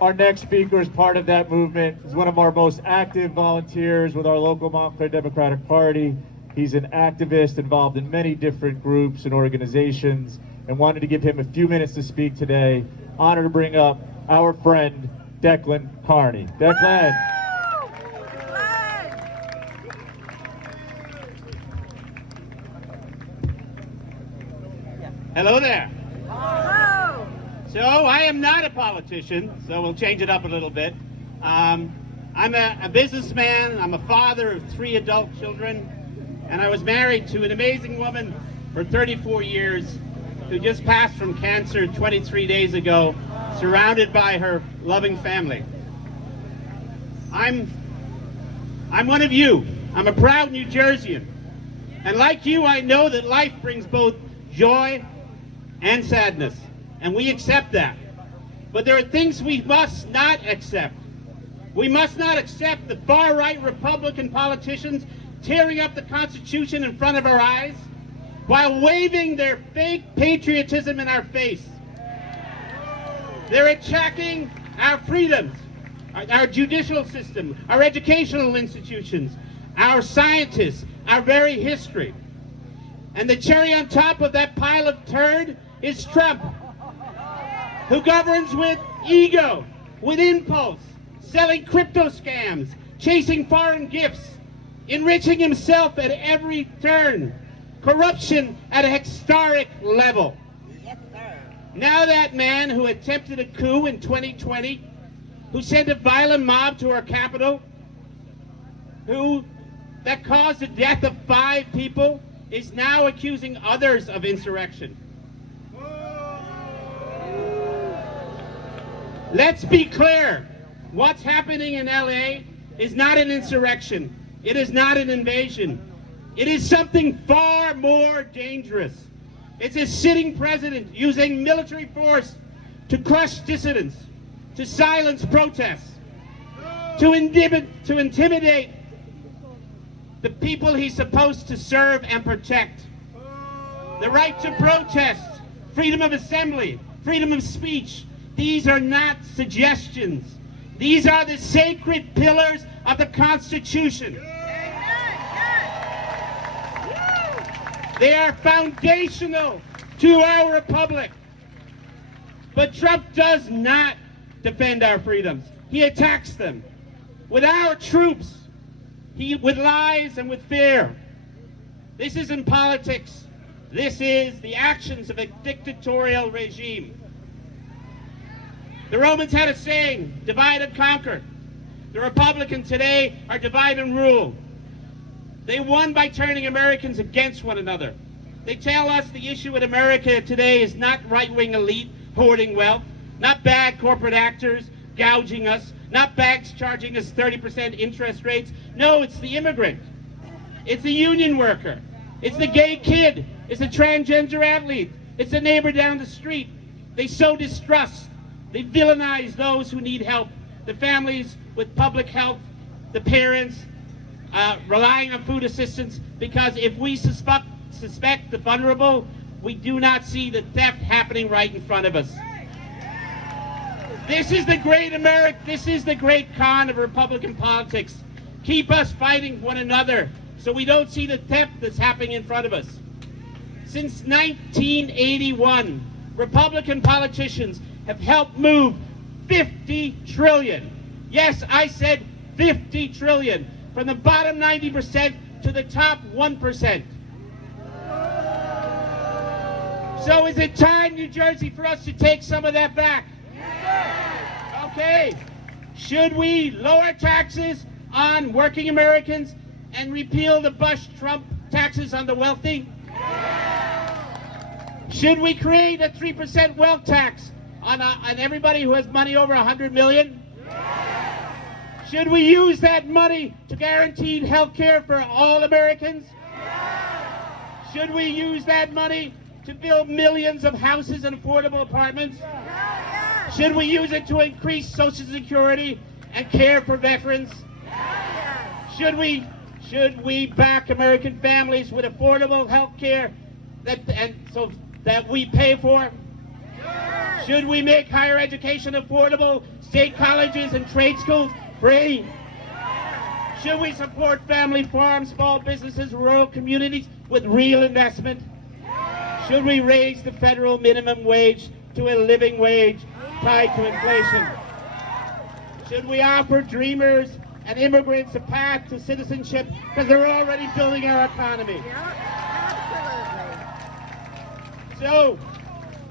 Our next speaker is part of that movement. He's one of our most active volunteers with our local Montclair Democratic Party. He's an activist involved in many different groups and organizations, and wanted to give him a few minutes to speak today. Honor to bring up our friend, Declan Carney. Declan. Hello there. Hello. So I am not a politician, so we'll change it up a little bit. I'm a businessman. I'm a father of 3 adult children, and I was married to an amazing woman for 34 years who just passed from cancer 23 days ago, surrounded by her loving family. I'm one of you. I'm a proud New Jerseyan. And like you, I know that life brings both joy and sadness, and we accept that. But there are things we must not accept. We must not accept the far-right Republican politicians tearing up the Constitution in front of our eyes while waving their fake patriotism in our face. They're attacking our freedoms, our judicial system, our educational institutions, our scientists, our very history. And the cherry on top of that pile of turd is Trump, who governs with ego, with impulse, selling crypto scams, chasing foreign gifts, enriching himself at every turn, corruption at a historic level. Yes, sir. Now that man who attempted a coup in 2020, who sent a violent mob to our capital, that caused the death of 5 people, is now accusing others of insurrection. Let's be clear. What's happening in LA is not an insurrection. It is not an invasion. It is something far more dangerous. It's a sitting president using military force to crush dissidents, to silence protests, to intimidate the people he's supposed to serve and protect. The right to protest, freedom of assembly, freedom of speech, these are not suggestions. These are the sacred pillars of the Constitution. They are foundational to our republic. But Trump does not defend our freedoms. He attacks them with our troops, with lies and with fear. This isn't politics. This is the actions of a dictatorial regime. The Romans had a saying, divide and conquer. The Republicans today are divide and rule. They won by turning Americans against one another. They tell us the issue in America today is not right-wing elite hoarding wealth, not bad corporate actors gouging us, not banks charging us 30% interest rates. No, it's the immigrant. It's the union worker. It's the gay kid. It's the transgender athlete. It's the neighbor down the street. They sow distrust. They villainize those who need help. The families with public health, the parents relying on food assistance, because if we suspect the vulnerable, we do not see the theft happening right in front of us. This is the great America. This is the great con of Republican politics. Keep us fighting one another so we don't see the theft that's happening in front of us. Since 1981, Republican politicians have helped move 50 trillion. Yes, I said 50 trillion. From the bottom 90% to the top 1%. So is it time, New Jersey, for us to take some of that back? Okay. Should we lower taxes on working Americans and repeal the Bush-Trump taxes on the wealthy? Should we create a 3% wealth tax on everybody who has money over 100 million? Should we use that money to guarantee health care for all Americans? Should we use that money to build millions of houses and affordable apartments? Should we use it to increase Social Security and care for veterans? Should we back American families with affordable health care so that we pay for? Should we make higher education affordable, state colleges and trade schools free? Should we support family farms, small businesses, rural communities with real investment? Should we raise the federal minimum wage to a living wage tied to inflation? Should we offer dreamers and immigrants a path to citizenship because they're already building our economy? Absolutely. So,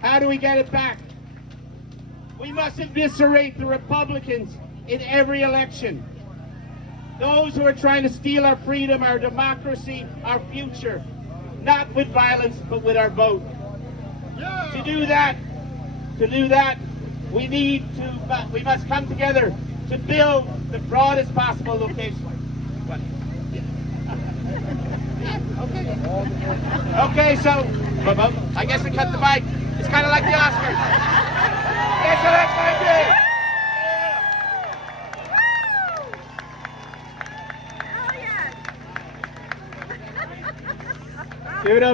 how do we get it back? We must eviscerate the Republicans in every election. Those who are trying to steal our freedom, our democracy, our future, not with violence, but with our vote. To do that, we must come together to build the broadest possible location. What? Okay, so I guess I cut the mic. It's kind of like the Oscars. Guess what that's what I Oh, yes. Give it up.